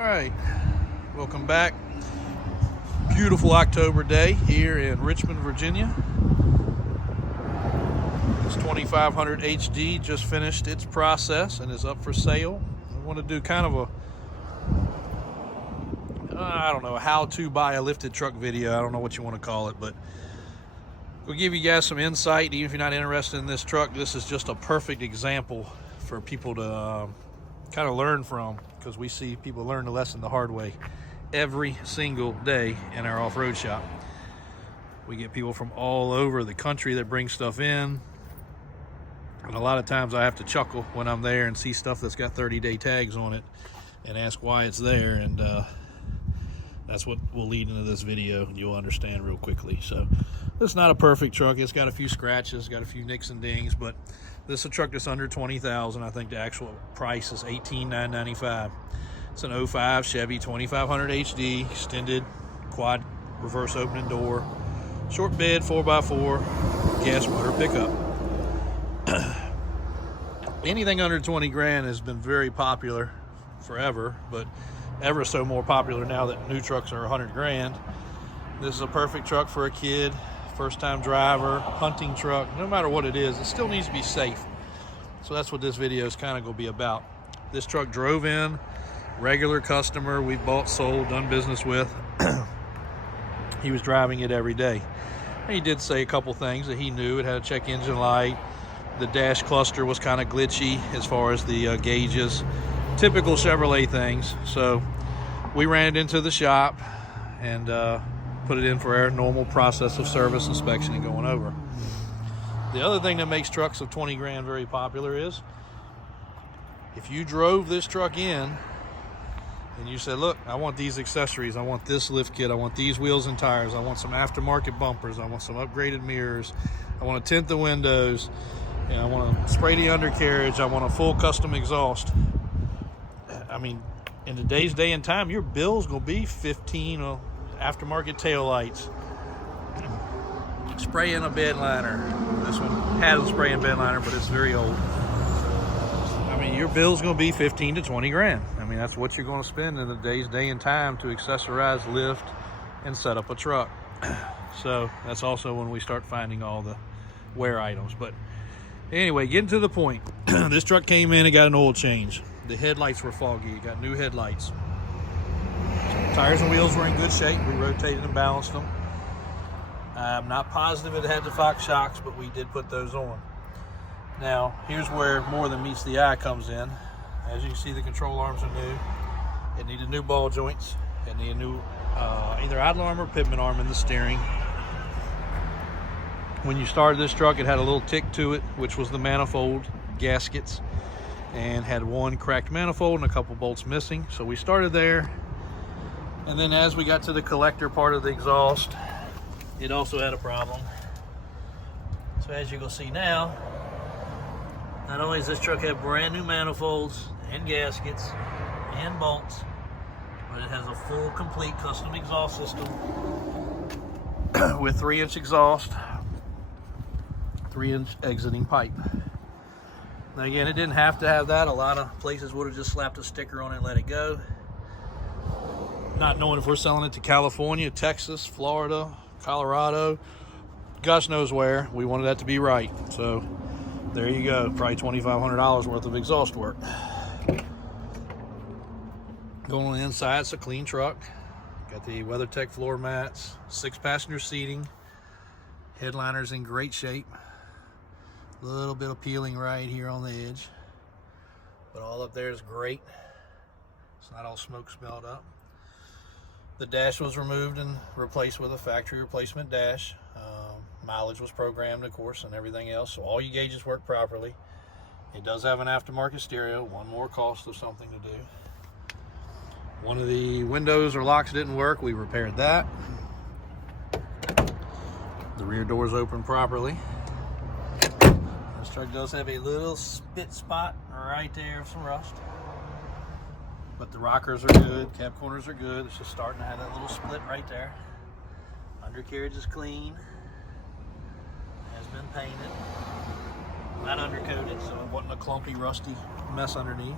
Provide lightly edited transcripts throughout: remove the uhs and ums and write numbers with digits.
Alright, welcome back. Beautiful October day here in Richmond, Virginia. This 2500 HD just finished its process and is up for sale. I want to do kind of a how to buy a lifted truck video. I don't know what you want to call it, but we'll give you guys some insight. Even if you're not interested in this truck, this is just a perfect example for people to kind of learn from, because we see people learn the lesson the hard way every single day in our off-road shop. We get people from all over the country that bring stuff in, and a lot of times I have to chuckle when I'm there and see stuff that's got 30-day tags on it and ask why it's there, and that's what will lead into this video, and you'll understand real quickly. So this is not a perfect truck. It's got a few scratches, got a few nicks and dings, but this is a truck that's under $20,000. I think the actual price is $18,995. It's an 05 Chevy 2500 HD, extended quad reverse opening door, short bed 4x4, gas motor pickup. Anything under 20 grand has been very popular forever, but ever so more popular now that new trucks are 100 grand. This is a perfect truck for a kid, first-time driver, hunting truck. No matter what it is, it still needs to be safe. So that's what this video is kind of going to be about. This truck drove in, regular customer we've bought, sold, done business with. He was driving it every day. And he did say a couple things that he knew. It had a check engine light. The dash cluster was kind of glitchy as far as the gauges. Typical Chevrolet things. So we ran it into the shop and put it in for our normal process of service, inspection, and going over. The other thing that makes trucks of 20 grand very popular is if you drove this truck in and you said, look, I want these accessories, I want this lift kit, I want these wheels and tires, I want some aftermarket bumpers, I want some upgraded mirrors, I want to tint the windows, and I want to spray the undercarriage, I want a full custom exhaust. I mean, in today's day and time, your bill's gonna be 15 aftermarket tail lights, spraying a bed liner. This one has a spraying bed liner, but it's very old. I mean, your bill's gonna be 15 to 20 grand. I mean, that's what you're gonna spend in today's day and time to accessorize, lift, and set up a truck. So that's also when we start finding all the wear items. But anyway, getting to the point, this truck came in and got an oil change. The headlights were foggy. It got new headlights. Tires and wheels were in good shape. We rotated and balanced them. I'm not positive it had the Fox shocks, but we did put those on. Now, here's where more than meets the eye comes in. As you can see, the control arms are new. It needed new ball joints. It needed new either idler arm or pivot arm in the steering. When you started this truck, it had a little tick to it, which was the manifold gaskets, and had one cracked manifold and a couple bolts missing. So we started there. And then as we got to the collector part of the exhaust, it also had a problem. So as you can see now, not only does this truck have brand new manifolds and gaskets and bolts, but it has a full, complete custom exhaust system with 3-inch exhaust, 3-inch exiting pipe. Now again, it didn't have to have that. A lot of places would have just slapped a sticker on it and let it go. Not knowing if we're selling it to California, Texas, Florida, Colorado, gosh knows where. We wanted that to be right. So there you go, probably $2,500 worth of exhaust work. Going on the inside, it's a clean truck. Got the WeatherTech floor mats, 6-passenger seating. Headliner's in great shape. A little bit of peeling right here on the edge, but all up there is great. It's not all smoke smelled up. The dash was removed and replaced with a factory replacement dash. Mileage was programmed, of course, and everything else, so all your gauges work properly. It does have an aftermarket stereo, one more cost of something to do. One of the windows or locks didn't work, we repaired that. The rear doors open properly. This truck does have a little spit spot right there of some rust. But the rockers are good, cab corners are good. It's just starting to have that little split right there. Undercarriage is clean. Has been painted. Not undercoated, so it wasn't a clumpy, rusty mess underneath.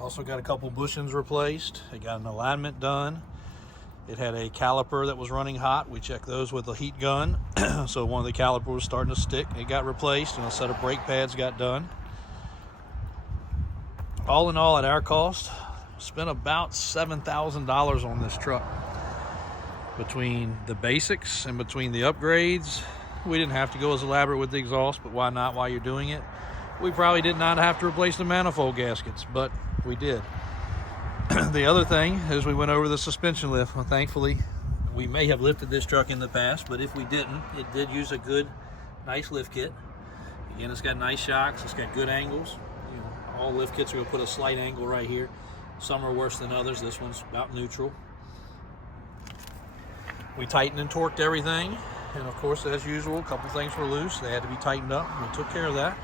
Also got a couple bushings replaced. It got an alignment done. It had a caliper that was running hot. We checked those with a heat gun. So one of the calipers was starting to stick. It got replaced, and a set of brake pads got done. All in all, at our cost, spent about $7,000 on this truck. Between the basics and between the upgrades, we didn't have to go as elaborate with the exhaust, but why not while you're doing it? We probably did not have to replace the manifold gaskets, but we did. The other thing is we went over the suspension lift. Well, thankfully, we may have lifted this truck in the past, but if we didn't, it did use a good, nice lift kit. Again, it's got nice shocks. It's got good angles. You know, all lift kits are going to put a slight angle right here. Some are worse than others. This one's about neutral. We tightened and torqued everything. And of course, as usual, a couple things were loose. They had to be tightened up. We took care of that.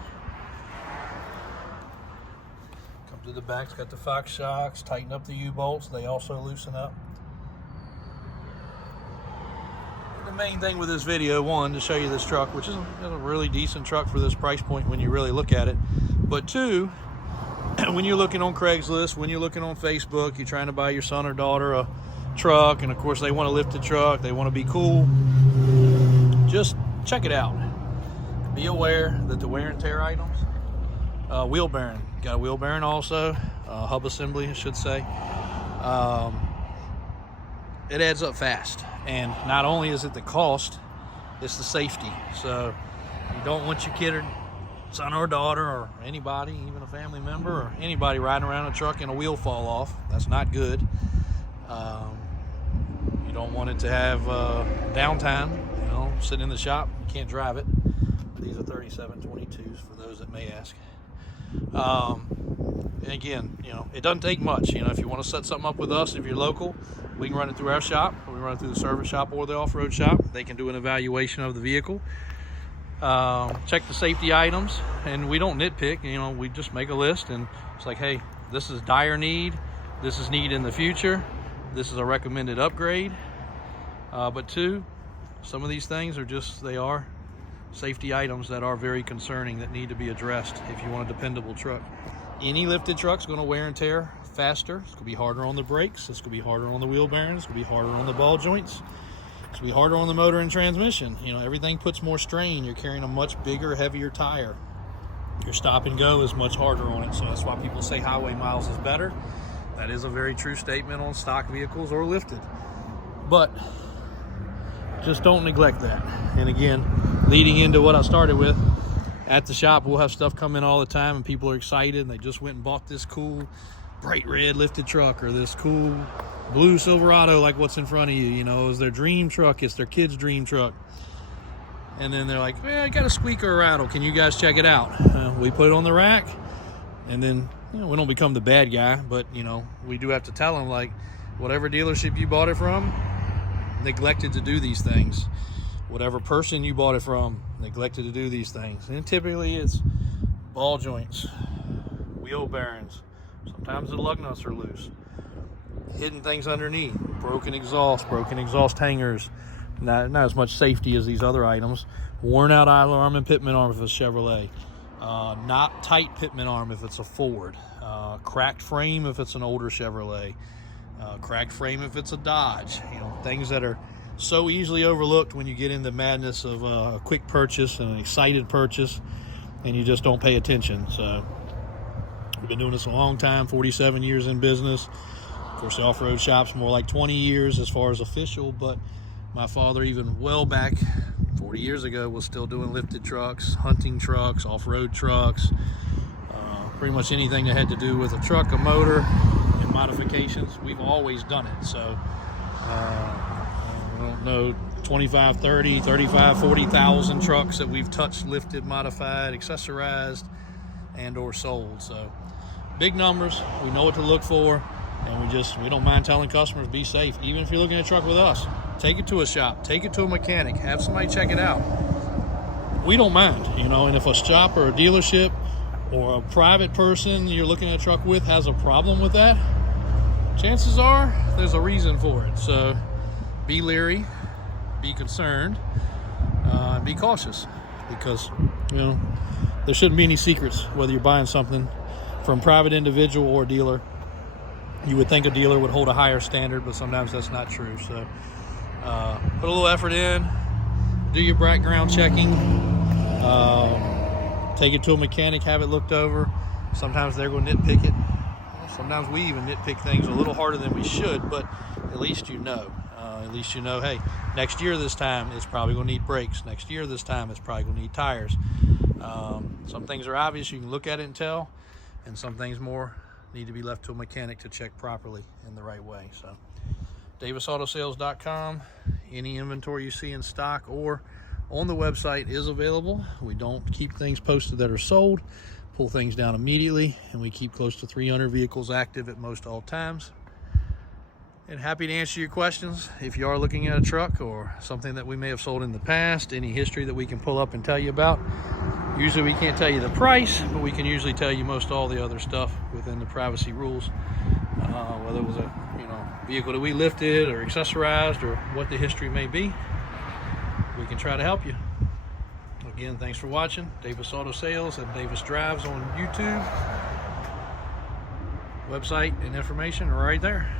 Come to the back, it's got the Fox shocks. Tighten up the U-bolts. They also loosen up. The main thing with this video, one, to show you this truck, which is a really decent truck for this price point when you really look at it. But two, when you're looking on Craigslist, when you're looking on Facebook, you're trying to buy your son or daughter a truck, and of course they want to lift the truck, they want to be cool, just check it out. Be aware that the wear and tear items, wheel bearing, got a wheel bearing also, hub assembly I should say, it adds up fast. And not only is it the cost, it's the safety. So you don't want your kid or son or daughter or anybody, even a family member or anybody riding around a truck and a wheel fall off. That's not good. You don't want it to have downtime, you know, sitting in the shop. You can't drive it. These are 3722s for those that may ask. And again, you know, it doesn't take much. You know, if you want to set something up with us, if you're local, we can run it through our shop, or we run it through the service shop or the off-road shop. They can do an evaluation of the vehicle. Check the safety items, and we don't nitpick. You know, we just make a list, and it's like, hey, this is dire need. This is need in the future. This is a recommended upgrade. But two, some of these things are just, they are safety items that are very concerning that need to be addressed if you want a dependable truck. Any lifted truck's going to wear and tear faster. It's going to be harder on the brakes. It's going to be harder on the wheel bearings. It's going to be harder on the ball joints. It's going to be harder on the motor and transmission. You know, everything puts more strain. You're carrying a much bigger, heavier tire. Your stop and go is much harder on it. So that's why people say highway miles is better. That is a very true statement on stock vehicles or lifted. But just don't neglect that. And again, leading into what I started with, at the shop we'll have stuff come in all the time and people are excited and they just went and bought this cool bright red lifted truck or this cool blue Silverado like what's in front of you. You know, it's their dream truck, it's their kid's dream truck. And then they're like, I got a squeak or a rattle, can you guys check it out? We put it on the rack, and then, you know, we don't become the bad guy, but you know, we do have to tell them, like, whatever dealership you bought it from neglected to do these things. Whatever person you bought it from neglected to do these things. And typically it's ball joints, wheel bearings, sometimes the lug nuts are loose, hidden things underneath, broken exhaust hangers, not as much safety as these other items, worn out alarm and pitman arm if it's Chevrolet, not tight pitman arm if it's a Ford, cracked frame if it's an older Chevrolet, cracked frame if it's a Dodge. You know, things that are so easily overlooked when you get in the madness of a quick purchase and an excited purchase, and you just don't pay attention. So we've been doing this a long time, 47 years in business. Of course, the off-road shop's more like 20 years as far as official, but my father, even well back 40 years ago, was still doing lifted trucks, hunting trucks, off-road trucks, pretty much anything that had to do with a truck, a motor, and modifications. We've always done it. So I don't know, 25, 30, 35, 40,000 trucks that we've touched, lifted, modified, accessorized, and or sold. So big numbers. We know what to look for, and we don't mind telling customers, be safe. Even if you're looking at a truck with us, take it to a shop, take it to a mechanic, have somebody check it out. We don't mind, you know. And if a shop or a dealership or a private person you're looking at a truck with has a problem with that, chances are there's a reason for it. So be leery, be concerned, be cautious, because, you know, there shouldn't be any secrets whether you're buying something from private individual or dealer. You would think a dealer would hold a higher standard, but sometimes that's not true. So put a little effort in, do your background checking, take it to a mechanic, have it looked over. Sometimes they're going to nitpick it. Sometimes we even nitpick things a little harder than we should, but at least you know. At least you know, hey, next year this time it's probably going to need brakes. Next year this time it's probably going to need tires. Some things are obvious, you can look at it and tell, and some things more need to be left to a mechanic to check properly in the right way. So davisautosales.com, any inventory you see in stock or on the website is available. We don't keep things posted that are sold, pull things down immediately, and we keep close to 300 vehicles active at most all times. And happy to answer your questions if you are looking at a truck or something that we may have sold in the past, any history that we can pull up and tell you about. Usually we can't tell you the price, but we can usually tell you most all the other stuff within the privacy rules, whether it was a vehicle that we lifted or accessorized or what the history may be. We can try to help you. Again, thanks for watching. Davis Auto Sales and Davis Drives on YouTube. Website and information are right there.